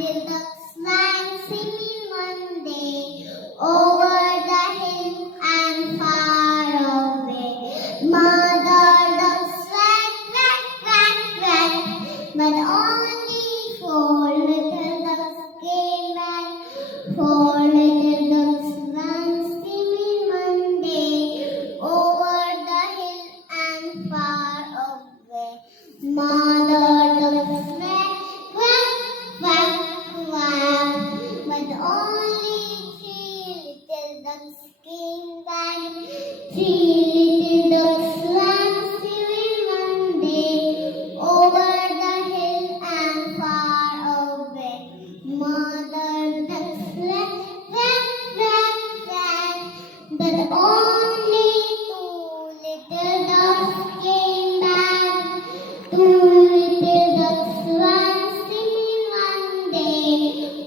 little ducks flying singing one day over the hill and far away. Mother ducks quack, quack, quack, quack, but only four little ducks came back. Four little ducks flying singing one day over the hill and far away. Mother ducks quack, quack, quack, but only three little ducks came back. Three little ducks swam swimming one day over the hill and far away. Mother ducks quack, quack, quack, but only two little ducks came back. Two little ducks swam singing one day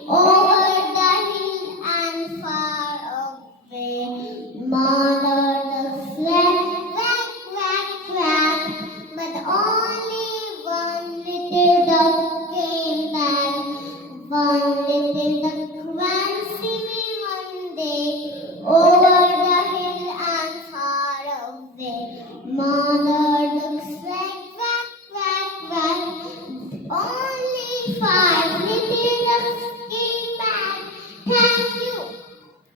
over the hill and far away. Mother ducks quack, quack, quack, but only one little duck came back. One little duck